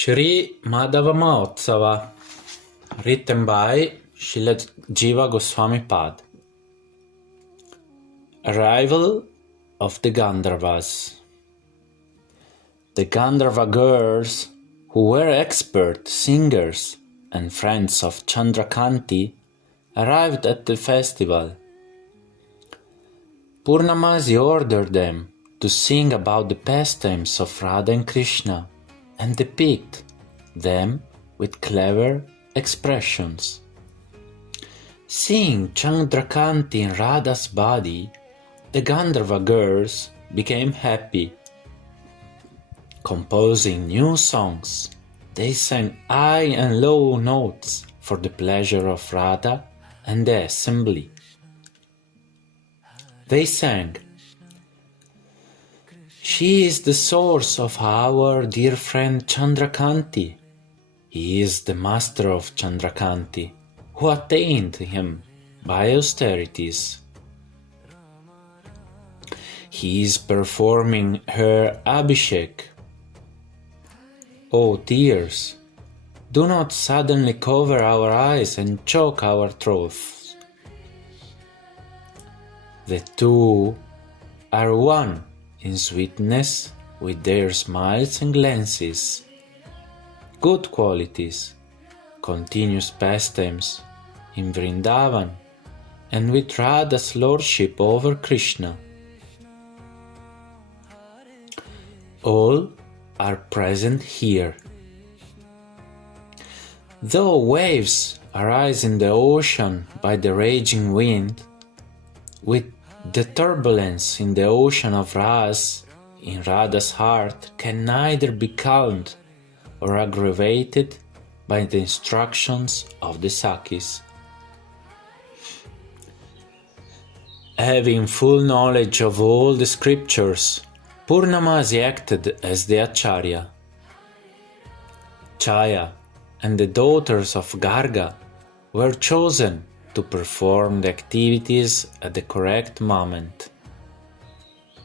Shri Madhava Mahotsava, written by Srila Jiva Goswamipada. Arrival of the Gandharvas. The Gandharva girls, who were expert singers and friends of Chandrakanti, arrived at the festival. Purnamasi ordered them to sing about the pastimes of Radha and Krishna and depict them with clever expressions. Seeing Chandrakanti in Radha's body, the Gandharva girls became happy. Composing new songs, they sang high and low notes for the pleasure of Radha and the assembly. They sang, "She is the source of our dear friend Chandrakanti. He is the master of Chandrakanti, who attained him by austerities. He is performing her Abhishek. Oh tears, do not suddenly cover our eyes and choke our throats. The two are one in sweetness with their smiles and glances, good qualities, continuous pastimes in Vrindavan, and with Radha's lordship over Krishna. All are present here. Though waves arise in the ocean by the raging wind, with the turbulence in the ocean of Ras in Radha's heart can neither be calmed or aggravated by the instructions of the Sakis. Having full knowledge of all the scriptures, Purnamasi acted as the Acharya. Chaya and the daughters of Garga were chosen to perform the activities at the correct moment.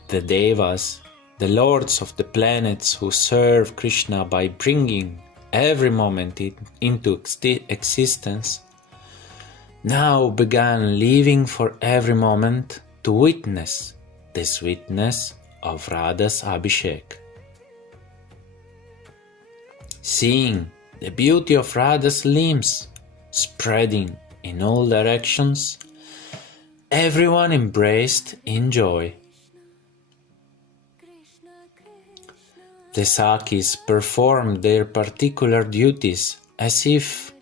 The Devas, the lords of the planets who serve Krishna by bringing every moment into existence, now began living for every moment to witness the sweetness of Radha's Abhishek. Seeing the beauty of Radha's limbs spreading in all directions, everyone embraced in joy. The Sakis performed their particular duties as if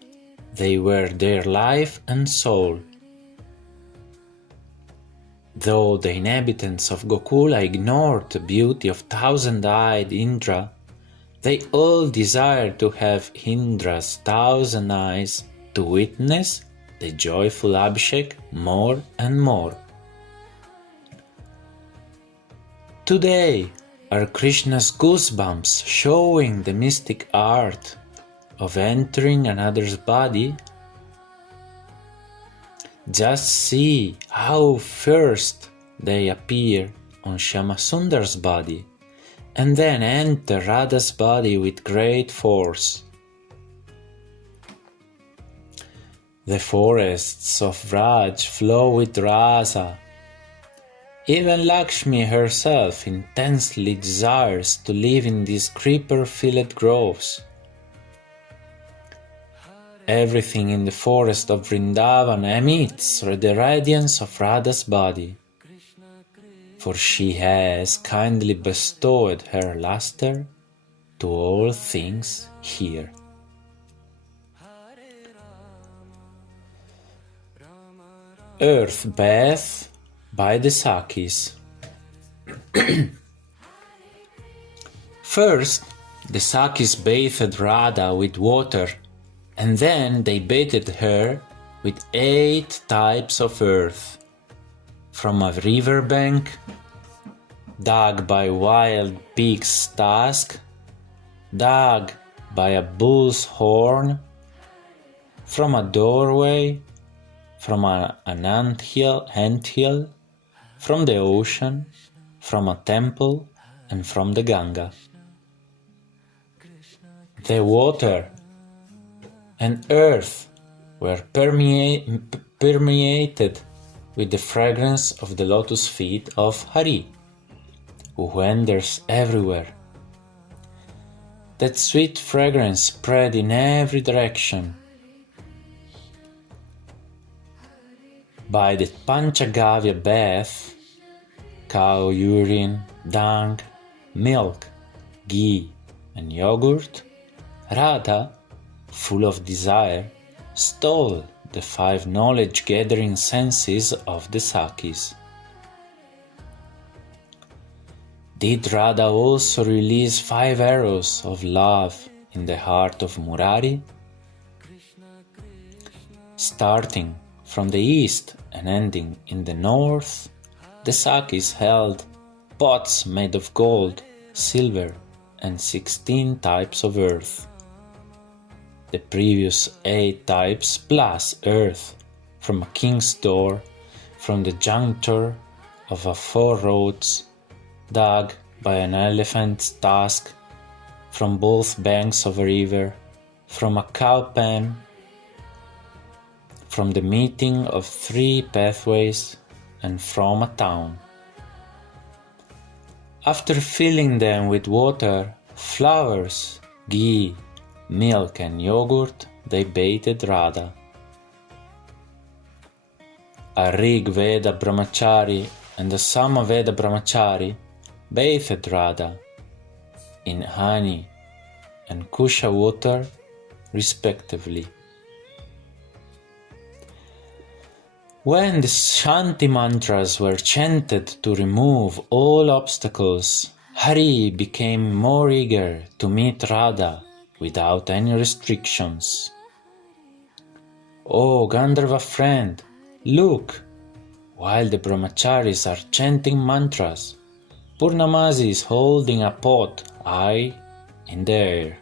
they were their life and soul. Though the inhabitants of Gokula ignored the beauty of thousand-eyed Indra, they all desired to have Indra's thousand eyes to witness the joyful Abhishek more and more. Today are Krishna's goosebumps showing the mystic art of entering another's body. Just see how first they appear on Shyamasundara's body and then enter Radha's body with great force. The forests of Raj flow with rasa. Even Lakshmi herself intensely desires to live in these creeper-filled groves. Everything in the forest of Vrindavan emits the radiance of Radha's body, for she has kindly bestowed her luster to all things here. Earth bath by the Sakis. First, the Sakis bathed Radha with water, and then they bathed her with 8 types of earth, from a river bank, dug by wild pig's tusk, dug by a bull's horn, from a doorway, from an anthill, from the ocean, from a temple, and from the Ganga. The water and earth were permeated with the fragrance of the lotus feet of Hari, who wanders everywhere. That sweet fragrance spread in every direction. By the Panchagavya bath, cow urine, dung, milk, ghee, and yogurt, Radha, full of desire, stole the 5 knowledge-gathering senses of the Sakis. Did Radha also release 5 arrows of love in the heart of Murari? Starting from the east and ending in the north, the Sakis held pots made of gold, silver, and 16 types of earth. The previous 8 types plus earth from a king's door, from the juncture of 4 roads, dug by an elephant's tusk, from both banks of a river, from a cow pen, from the meeting of 3 pathways, and from a town. After filling them with water, flowers, ghee, milk and yogurt, they bathed Radha. A Rig Veda Brahmachari and a Samaveda Brahmachari bathed Radha in honey and kusha water, respectively. When the Shanti mantras were chanted to remove all obstacles, Hari became more eager to meet Radha without any restrictions. "Oh, Gandharva friend, look! While the brahmacharis are chanting mantras, Purnamasi is holding a pot high in the air.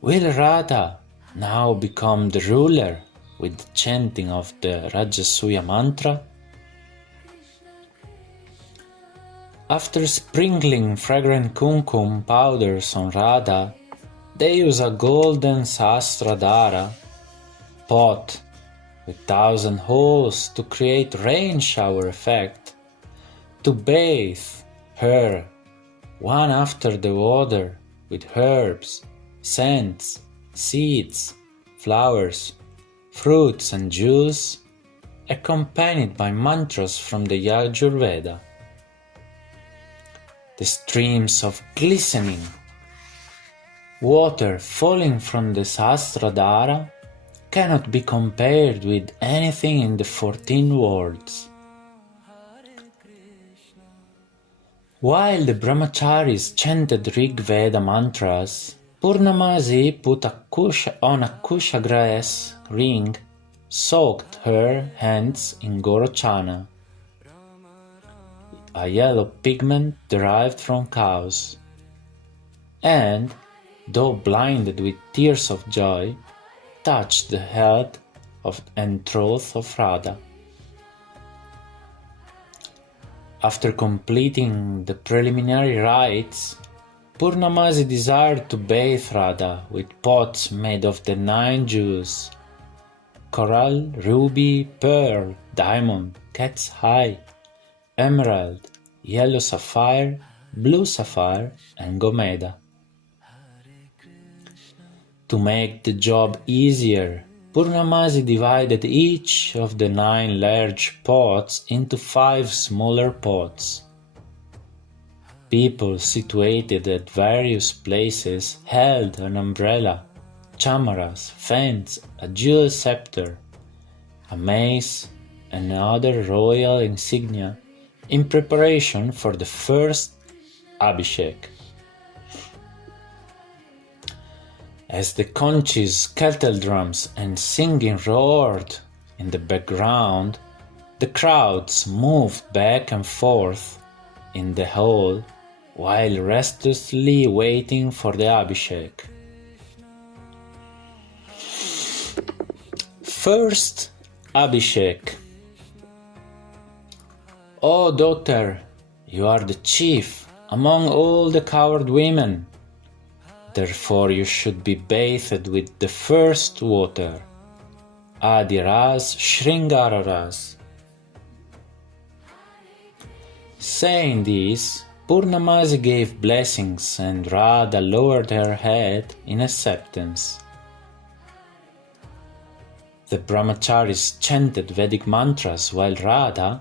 Will Radha now become the ruler with the chanting of the Rajasuya mantra?" After sprinkling fragrant kumkum powders on Radha, they use a golden Sahasradhara pot with 1,000 holes to create rain shower effect, to bathe her one after the other with herbs, scents, seeds, flowers, fruits and juice, accompanied by mantras from the Yajurveda. The streams of glistening water falling from the Sahasradhara cannot be compared with anything in the 14 worlds. While the brahmacharis chanted Rig Veda mantras, Purnamasi put on a kusha grass ring, soaked her hands in Gorochana, a yellow pigment derived from cows, and, though blinded with tears of joy, touched the head and throat of Radha. After completing the preliminary rites, Purnamasi desired to bathe Radha with pots made of the 9 jewels: coral, ruby, pearl, diamond, cat's eye, emerald, yellow sapphire, blue sapphire, and gomeda. To make the job easier, Purnamasi divided each of the 9 large pots into 5 smaller pots. People situated at various places held an umbrella, chamaras, fans, a jewel scepter, a mace, and other royal insignia in preparation for the first Abhishek. As the conchs, kettle drums, and singing roared in the background, the crowds moved back and forth in the hall while restlessly waiting for the Abhishek. First Abhishek. "O daughter, you are the chief among all the coward women. Therefore you should be bathed with the first water, Adiras Shringararas. Saying this, Purnamasi gave blessings and Radha lowered her head in acceptance. The brahmacharis chanted Vedic mantras while Radha,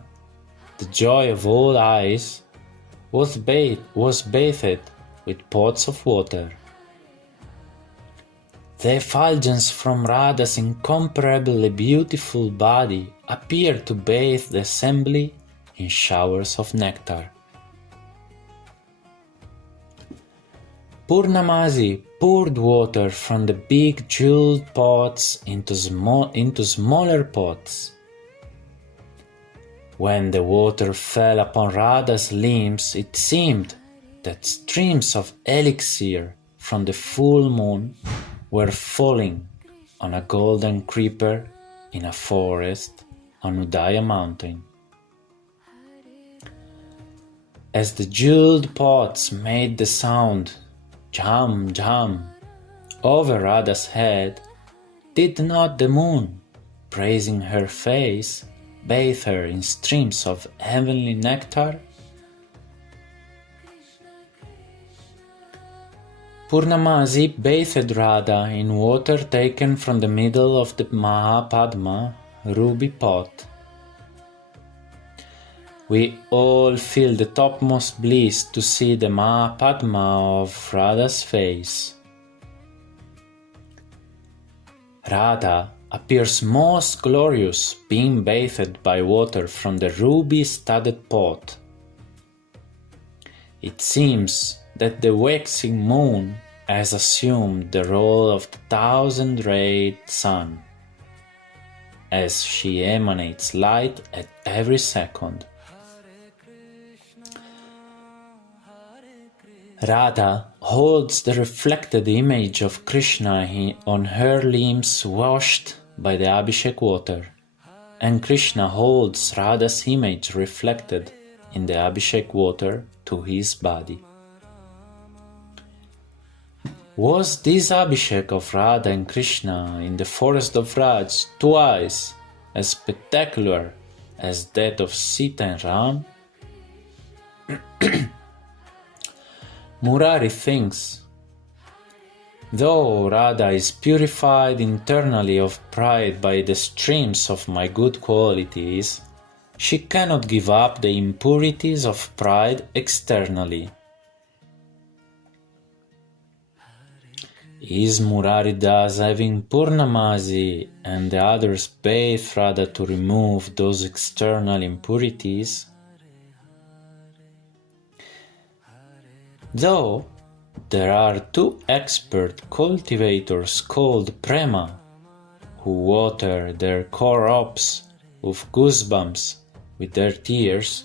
the joy of all eyes, was bathed with pots of water. The effulgence from Radha's incomparably beautiful body appeared to bathe the assembly in showers of nectar. Purnamasi poured water from the big jeweled pots into smaller pots. When the water fell upon Radha's limbs, it seemed that streams of elixir from the full moon were falling on a golden creeper in a forest on Udaya mountain. As the jeweled pots made the sound jam jam over Radha's head, did not the moon, praising her face, bathe her in streams of heavenly nectar? Purnamasi bathed Radha in water taken from the middle of the Mahapadma ruby pot. We all feel the topmost bliss to see the Mahapadma of Radha's face. Radha appears most glorious being bathed by water from the ruby-studded pot. It seems that the waxing moon has assumed the role of the thousand-rayed sun, as she emanates light at every second. Radha holds the reflected image of Krishna on her limbs washed by the Abhishek water, and Krishna holds Radha's image reflected in the Abhishek water to his body. Was this Abhishek of Radha and Krishna in the forest of Raj twice as spectacular as that of Sita and Ram? Murari thinks, though Radha is purified internally of pride by the streams of my good qualities, she cannot give up the impurities of pride externally. Is Murari thus having Purnamasi and the others bathe Radha to remove those external impurities? Though there are two expert cultivators called Prema, who water their crops with goosebumps with their tears,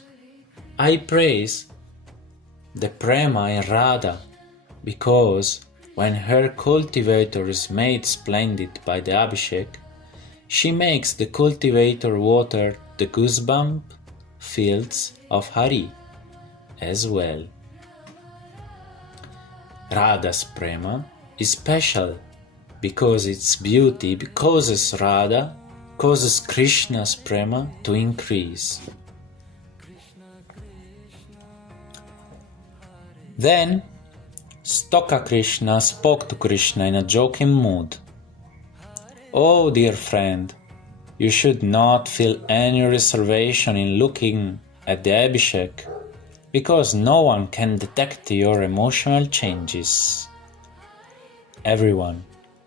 I praise the Prema in Radha, because when her cultivator is made splendid by the Abhishek, she makes the cultivator water the goosebump fields of Hari as well. Radha's Prema is special because its beauty causes Krishna's Prema to increase. Then Stoka Krishna spoke to Krishna in a joking mood. Oh dear friend, you should not feel any reservation in looking at the Abhishek, because no one can detect your emotional changes. Everyone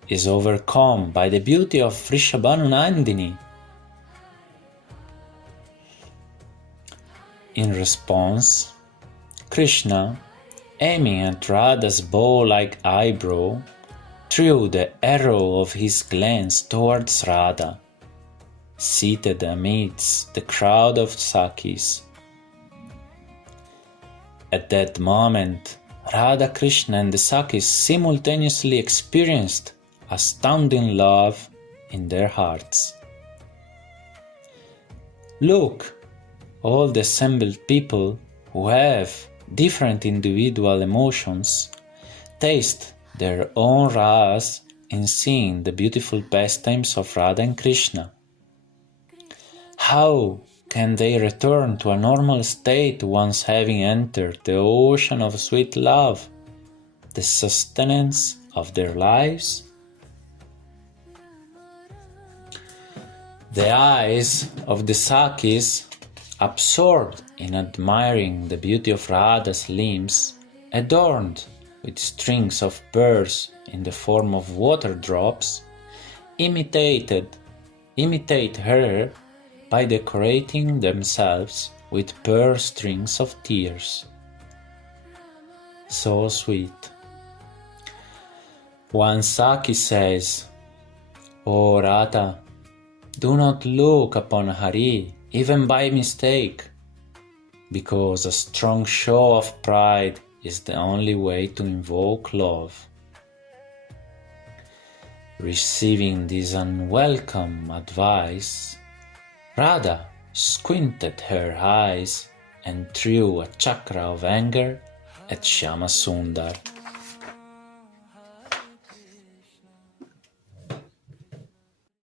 is overcome by the beauty of Vrishabhanu Nandini. In response, Krishna, aiming at Radha's bow-like eyebrow, threw the arrow of his glance towards Radha, seated amidst the crowd of Sakis. At that moment, Radha, Krishna and the Sakis simultaneously experienced astounding love in their hearts. Look, all the assembled people who have different individual emotions taste their own ras in seeing the beautiful pastimes of Radha and Krishna. How can they return to a normal state once having entered the ocean of sweet love, the sustenance of their lives? The eyes of the Sakis, absorbed in admiring the beauty of Radha's limbs, adorned with strings of pearls in the form of water drops, imitate her by decorating themselves with pearl strings of tears. So sweet. One Saki says, "O Radha, do not look upon Hari even by mistake, because a strong show of pride is the only way to invoke love." Receiving this unwelcome advice, Radha squinted her eyes and threw a chakra of anger at Shyamasundar.